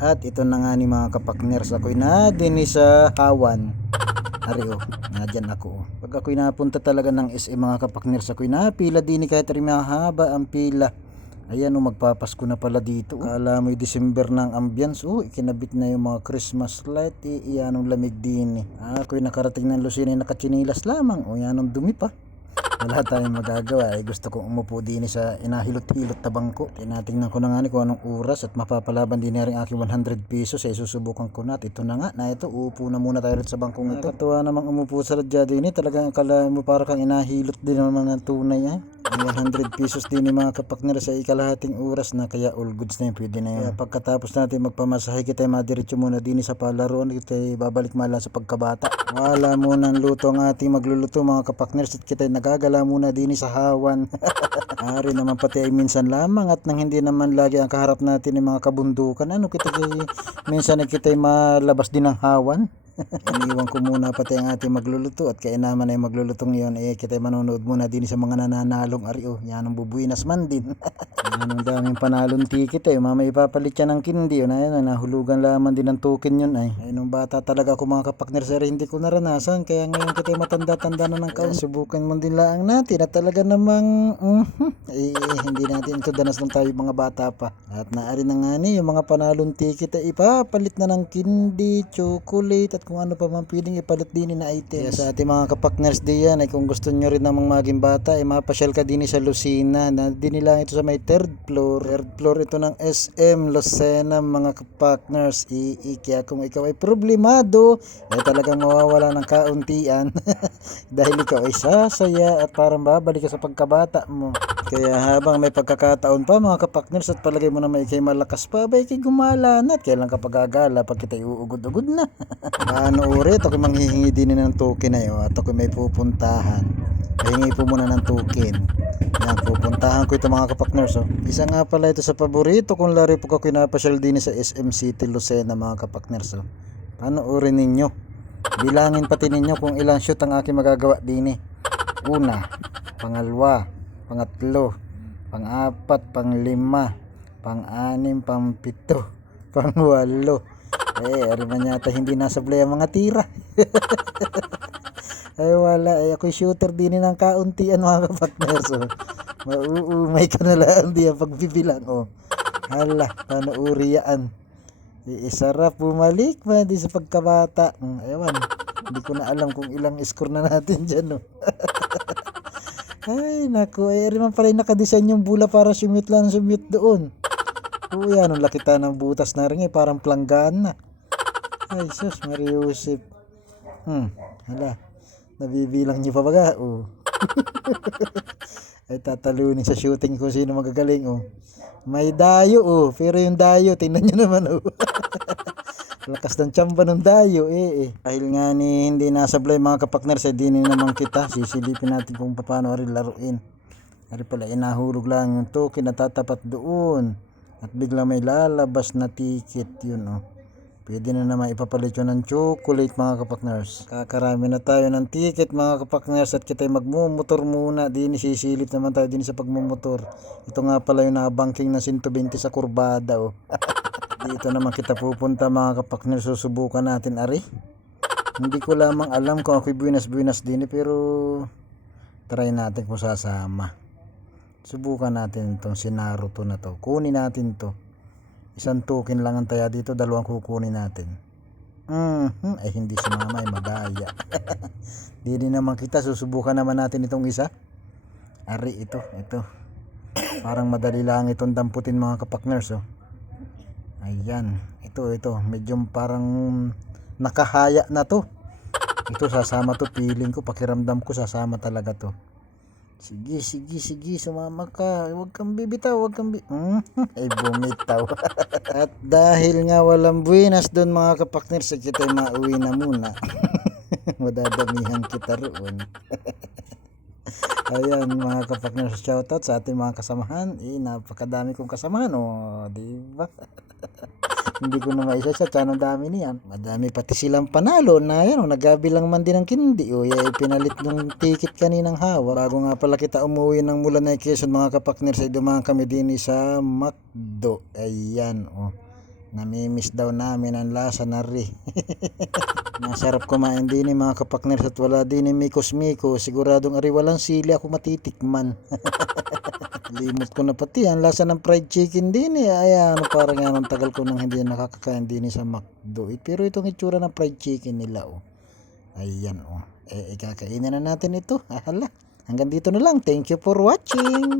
At ito na nga ni mga kapakners, ako'y na din sa Kawan. Ari nga dyan ako. Pag ako'y napunta talaga ng SM mga kapakners, ako'y napila din kahit rin mahaba ang pila. Ayan magpapasko na pala dito. Kala mo'y December ng ambience. Ikinabit na yung mga Christmas light. Iyanong lamig din. Ako'y nakarating ng Lucena, nakachinilas lamang. Yanong dumi pa. Wala tayong magagawa. Gusto kong umupo din sa inahilot-hilot na bangko. Tinatingnan ko na nga kung anong oras at mapapalaban din na rin aking 100 pesos. Susubukan ko na. Ito na nga na ito. Upo na muna tayo sa bangkong ito. Nakakatuwa namang umupo sa radya din. Talagang akala mo para kang inahilot din ng mga tunay. Ang 100 pesos din ni mga kapakner sa ikalahating oras na, kaya all goods na yun, pwede na yun. Kaya pagkatapos natin magpamasahe, kita madiretso muna din sa palaruan, kita babalik mala sa pagkabata. Wala muna ang luto ang ating magluluto mga kapakners at kita nagagala muna din sa hawan. Ari naman pati ay minsan lamang at nang hindi naman lagi ang kaharap natin ng mga kabundukan. Kita minsan ay kita malabas din ng hawan. Iniwan ko muna pati ang ating magluluto at kaya naman ay maglulutong yun kita manonood muna din sa mga nananalong ari yan ang bubuinas man din. Yan ang daming panalong ticket mama ipapalit yan ng kindi nahulugan lamang din ng token yun nung bata talaga ako mga kapakners hindi ko naranasan, kaya ngayon kita matanda-tanda na ng kaon. Subukan mo din lang natin at talaga namang hindi natin ito danas nung tayo mga bata pa. At naari na nga yung mga panalong ticket ipapalit na ng kindi, chocolate at kung ano pa man pwedeng ipalit din na items. Kaya sa ating mga kapakners diyan kung gusto nyo rin namang maging bata mapasyal ka din sa Lucena na dinila ito sa may third floor ito ng SM Lucena mga kapakners. Kaya kung ikaw ay problemado talagang mawawala ng kauntian dahil ikaw ay sasaya at parang babalik ka sa pagkabata mo. Kaya habang may pagkakataon pa mga kapakners at palagay mo na may ikay malakas pa ikay gumala na at kailan ka pagagala pag kita uugod-ugod na. Ano ulit ako manghihingi din ng token na at ako may pupuntahan. Hingi po muna ng token. Yan, pupuntahan ko ito mga kapakners. Isa nga pala ito sa paborito kung lari po ako napasyal din sa SM City Lucena mga kapakners. Panoorin ninyo. Bilangin pati ninyo kung ilang shoot ang aking magagawa din Una, pangalawa, pangatlo, pang-apat, pang-lima, pang-anim, pang-pito, pang-walo. Ari man yata hindi nasablay ang mga tira. Wala ako'y shooter din ng kauntian mga kapakners. Mauumay ka na lang di ang pagbibilang hala, paano uriyaan sarap bumalik pa di sa pagkabata. Ewan, hindi ko na alam kung ilang score na natin dyan ay naku, ari man pala nakadesign yung bula para sumit lang sumit doon. Yan ang lakita ng butas na rin parang planggana. Ay sus Mariusip. Hala, nabibilang niyo pa baga ay tatalunin sa shooting kung sino magagaling may dayo pero yung dayo tingnan nyo naman lakas ng tsamba ng dayo dahil nga hindi nasablay mga kapakners di naman kita sisilipin natin kung paano rin laruin. Ari pala inahulog lang yung token na tatapat doon at bigla may lalabas na ticket yun pwede na naman ipapalit yun ng chocolate mga kapakners. Kakarami na tayo ng ticket mga kapakners at kita'y magmumotor muna din sisilip naman tayo din sa pagmumotor. Ito nga pala yung nabangking na 120 sa kurbada dito naman kita pupunta mga kapakners, susubukan natin ari. Hindi ko lamang alam kung ako'y buinas din pero try natin kung sasama. Subukan natin itong si Naruto na to, kunin natin to. Isang token lang ang taya dito, dalawang kukunin natin. Hindi sumama madaya. Di din naman kita, susubukan naman natin itong isa. Ari ito. Parang madali lang itong damputin mga kapakners Ayan, ito medyo parang nakahaya na to. Ito sasama to, feeling ko, pakiramdam ko sasama talaga to. Sige, sumama ka. Huwag kang bibitaw, ay bumitaw. At dahil nga walang buwinas doon mga kapakners, kita mauwi na muna. Madadamihan kita roon. Ayan mga kapakners, shoutout sa ating mga kasamahan. Napakadami kong kasamahan diba? Hindi ko na maisa sa anong dami niyan. Madami pati silang panalo na nagabilang man din ng kindi. Pinalit nung ticket kaninang hawa. Bago nga pala kita umuwi ng mula na Quezon mga kapakners ay dumaan kami din sa McDo. Ayan Namimiss daw namin ang lasa na ri. Masarap kumain din mga kapakners at wala din mikos-mikos. Siguradong ari walang sili ako matitikman. Limot ko na pati ang lasa ng fried chicken din Ayan, parang nga ang tagal ko nang hindi nakakakain din sa McDo. Pero itong itsura ng fried chicken nila Ayan ikakainin na natin ito. Hala. Hanggang dito na lang. Thank you for watching.